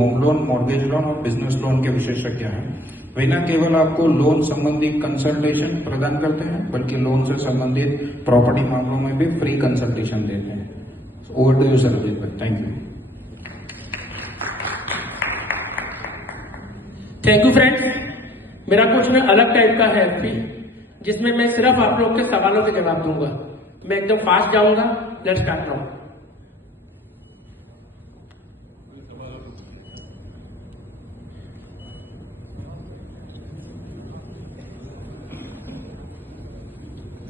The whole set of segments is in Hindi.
होम लोन, मॉर्गेज लोन और बिजनेस लोन के विशेषज्ञ हैं। वे न केवल आपको लोन संबंधी कंसल्टेशन प्रदान करते हैं बल्कि लोन से संबंधित प्रॉपर्टी मामलों में भी फ्री कंसल्टेशन देते हैं। ओवर टू यू सरजीत भाई, thank you. Thank you friends. मेरा क्वेश्चन अलग टाइप का है एफपी, जिसमें मैं सिर्फ आप लोग के सवालों के जवाब दूंगा। मैं एकदम फास्ट जाऊंगा। Let's start now.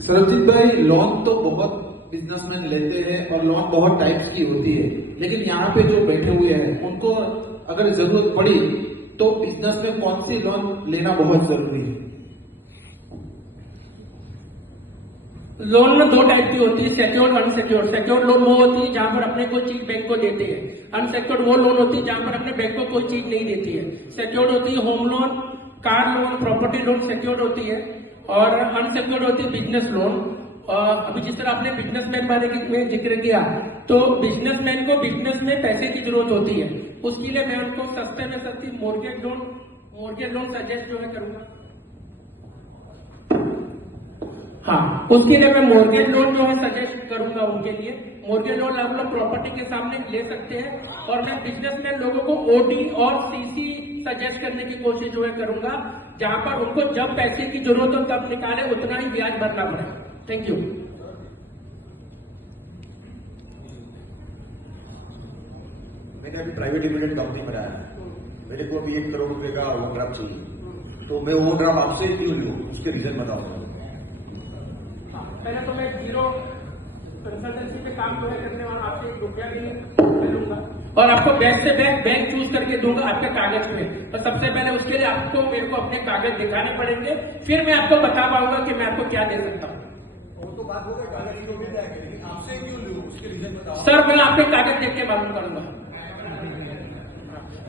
सरजीत भाई, लोन तो बहुत बिजनेसमैन लेते हैं और लोन बहुत टाइप्स की होती है, लेकिन यहाँ पे जो बैठे हुए हैं उनको अगर जरूरत पड़ी तो बिजनेस में कौन सी लोन लेना बहुत जरूरी है? लोन में दो टाइप की होती है, सिक्योर्ड अनसिक्योर्ड। सिक्योर्ड लोन वो होती है जहां पर अपने कोई चीज बैंक को देते हैं। अनसिक्योर्ड वो लोन होती है जहां पर अपने बैंक को कोई चीज नहीं देती है। सिक्योर्ड होती है home loan, car loan, property loan secured होती है, और अनसिक्योर्ड होती है बिजनेस लोन। अभी जिस तरह आपने बिजनेसमैन बारे में जिक्र किया, तो बिजनेसमैन को बिजनेस में पैसे की जरूरत होती है। उसके लिए मैं उनको सस्ते में सस्ती मॉर्गेज लोन सजेस्ट जो है करूंगा। हाँ, उसके लिए मैं मॉर्गेज लोन जो है सजेस्ट करूंगा उनके लिए। मॉर्गेज लोन आप लोग प्रॉपर्टी के सामने ले सकते हैं, और मैं बिजनेसमैन लोगों को ओडी और सीसी सजेस्ट करने की कोशिश जो है करूंगा, जहां पर उनको जब पैसे की जरूरत हो तब निकाले, उतना ही ब्याज भरना पड़े। Thank you. मैंने अभी प्राइवेट लिमिटेड कंपनी बनाया है, मेरे को अभी 1 करोड़ रुपए का ओवरड्राफ्ट चाहिए, तो मैं ओवरड्राफ्ट आपसे क्यों लूँ, उसके रीजन बताऊंगा। पहले तो मैं जीरो कंसल्टेंसी पे काम जो है करने वाला, आपसे 1 रुपया भी नहीं लूंगा, और आपको बेस्ट से बेस्ट बैंक चूज करके दूंगा आपके कागज पे। तो सबसे पहले उसके लिए आपको मेरे को अपने कागज दिखाने पड़ेंगे, फिर मैं आपको बता पाऊंगा कि मैं आपको क्या दे सकता हूँ। वो तो बात हो गई, कागज तो मिल जाएगा, लेकिन आपसे क्यों लूँ, उसके रीजन बताओ। सर, मैं आपके कागज देख के मालूम करूंगा।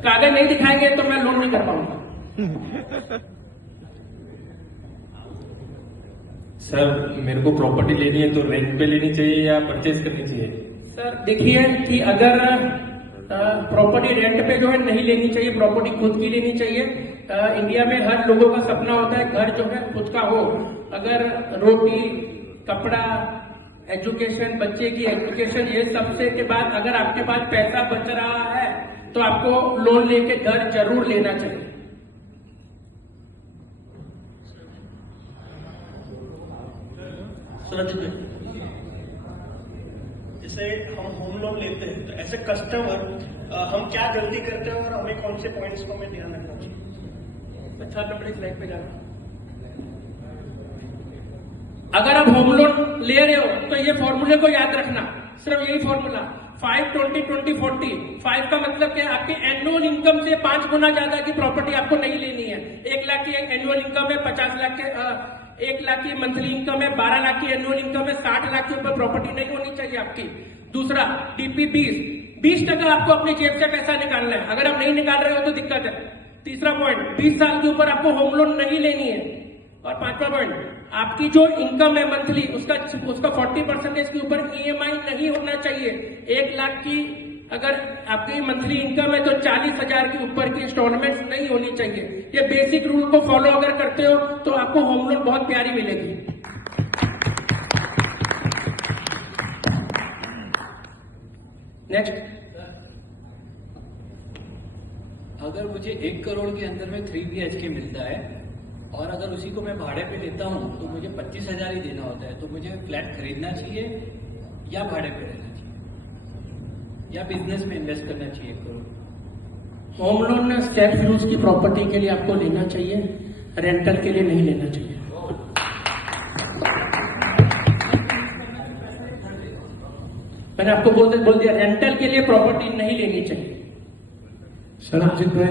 कागज नहीं दिखाएंगे तो मैं लोन नहीं कर पाऊंगा। सर, मेरे को प्रॉपर्टी लेनी है तो रेंट पे लेनी चाहिए या परचेज करनी चाहिए? सर देखिए कि अगर प्रॉपर्टी रेंट पे जो है नहीं लेनी चाहिए, प्रॉपर्टी खुद की लेनी चाहिए। इंडिया में हर लोगों का सपना होता है घर जो है खुद का हो। अगर रोटी, कपड़ा, एजुकेशन, बच्चे की एजुकेशन, ये सबसे के बाद अगर आपके पास पैसा बच रहा है तो आपको लोन लेके घर जरूर लेना चाहिए। जैसे हम होम लोन लेते हैं तो ऐसे कस्टमर हम क्या गलती करते हैं और हमें कौन से पॉइंट्स को हमें ध्यान रखना चाहिए? थर्ड नंबर स्लाइड पे जाना। अगर आप होम लोन ले रहे हो तो ये फॉर्मूले को याद रखना, सिर्फ यही फॉर्मूला 5-20-20-40। 5 का मतलब क्या है? आपके एनुअल इनकम से 5 गुना ज्यादा की प्रॉपर्टी आपको नहीं लेनी है। 1 लाख की एनुअल इनकम है, 50 लाख के 1 लाख की मंथली इनकम है, 12 लाख की एनुअल इनकम है, 60 लाख के ऊपर प्रॉपर्टी नहीं होनी चाहिए आपकी। दूसरा, डीपी 20% आपको अपनी जेब से पैसा निकालना है। अगर आप नहीं निकाल रहे हो तो दिक्कत है। तीसरा पॉइंट, 20 साल के ऊपर आपको होम लोन नहीं लेनी है। और 5वां पॉइंट, आपकी जो इनकम है मंथली उसका 40% के ऊपर ईएमआई नहीं होना चाहिए। 1 लाख की अगर आपकी मंथली इनकम है तो 40,000 के ऊपर की इंस्टॉलमेंट्स नहीं होनी चाहिए। ये बेसिक रूल को फॉलो अगर करते हो तो आपको होम लोन बहुत प्यारी मिलेगी। नेक्स्ट। अगर मुझे 1 करोड़ के अंदर में 3 BHK मिलता है और अगर उसी को मैं भाड़े पे लेता हूँ तो मुझे 25,000 ही देना होता है, तो मुझे फ्लैट खरीदना चाहिए या भाड़े पे रहना चाहिए या बिजनेस में इन्वेस्ट करना चाहिए? 1 crore home loan self use की प्रॉपर्टी के लिए आपको लेना चाहिए, रेंटल के लिए नहीं लेना चाहिए। मैंने आपको बोल दिया, रेंटल के लिए प्रॉपर्टी नहीं लेनी चाहिए। सरजीत भाई,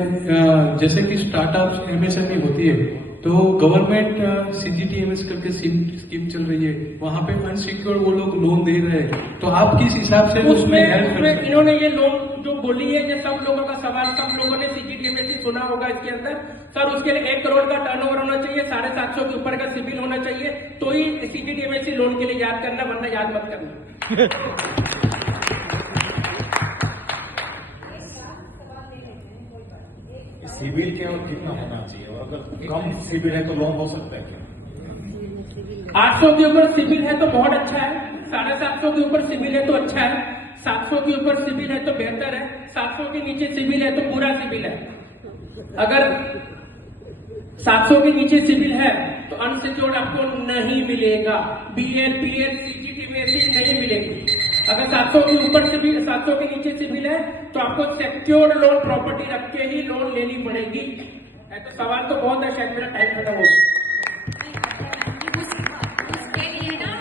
जैसे कि स्टार्टअप एमएसएमई होती है तो गवर्नमेंट सीजीटीएमएस करके स्कीम चल रही है, वहां पे अनसिक्योर्ड वो लोग लोन दे रहे हैं, तो आप किस हिसाब से उसमें इन्होंने ये लोन जो बोली है, ये सब लोगों का सवाल, सब लोगों ने सीजीटीएमएस सुना होगा इसके अंदर। सर, उसके लिए 1 करोड़ का टर्नओवर होना चाहिए, 750 के ऊपर का सिबिल होना चाहिए, तो ही सीजीटीएमएस लोन के लिए याद करना, वरना याद मत करना। सिबिल क्या और कितना होना चाहिए, और अगर कम सिबिल है तो लोन हो सकता है क्या? 800 के ऊपर सिबिल है तो बहुत अच्छा है, 750 के ऊपर सिबिल है तो अच्छा है, 700 के ऊपर सिबिल है तो बेहतर है, 700 के नीचे सिबिल है तो पूरा सिबिल है। अगर 700 के नीचे सिबिल है तो अनसिक्योर्ड आपको नहीं मिलेगा, BL, PL, CGT में ऐसी नहीं मिलेगी। अगर 700 के ऊपर सिबिल, 700 के नीचे सिबिल है तो आपको सिक्योर्ड लोन प्रॉपर्टी रख के ही लोन लेनी पड़ेगी। तो सवाल तो बहुत है, शायद मेरा टाइम खत्म हो गया। उसके लिए ना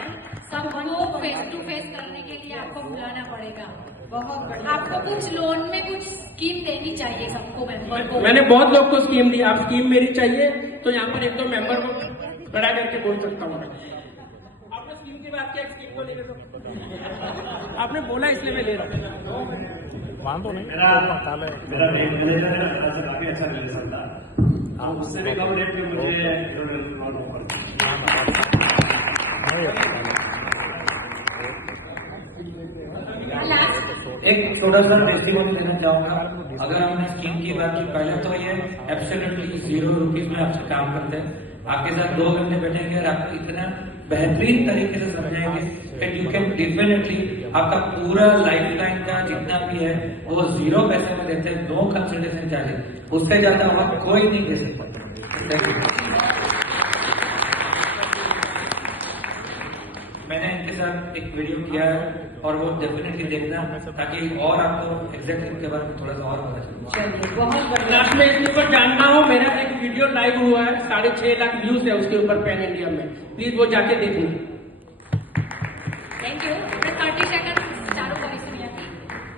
सबको फेस टू फेस करने के लिए आपको बुलाना पड़ेगा। बहुत आपको कुछ लोन में कुछ स्कीम देनी चाहिए सबको, मेंबर को। मैंने बहुत लोग को स्कीम दी, आप स्कीम मेरी चाहिए तो यहाँ पर 1-2 मेंबर को खड़ा करके बोल सकता हूँ। आपने स्कीम की बात किया, स्कीम को लेकर तो आपने बोला इसलिए मैं ले रहा हूँ। मेरा रेट मैनेजर है, काफी अच्छा रिलेशन था, आप उससे भी कम रेट में मुझे एक छोटा सा टेस्टिमोनी देना चाहूंगा। अगर हमने स्कीम की बात की, पहले तो ये एब्सोल्युटली 0 रुपीज में आपसे काम करते हैं, आपके साथ 2 घंटे बैठेंगे और आपको इतना बेहतरीन तरीके से समझाएंगे कि यू कैन डेफिनेटली आपका पूरा लाइफ टाइम का जितना भी है वो 0 पैसे में देते हैं, 2 कंसल्टेशन चार्जेस, उससे ज्यादा वहां कोई नहीं दे सकता। मैंने इनके साथ एक वीडियो किया है और वो डेफिनेटली देखना, ताकि और आपको एग्जैक्ट इनके बारे में थोड़ा सा और पता चले। लास्ट में इसके ऊपर जानना हो, मेरा एक वीडियो लाइव हुआ है, 6.5 लाख व्यूज है उसके ऊपर पैन इंडिया में, प्लीज वो जाके देखना। Thank you. 30 सेकंड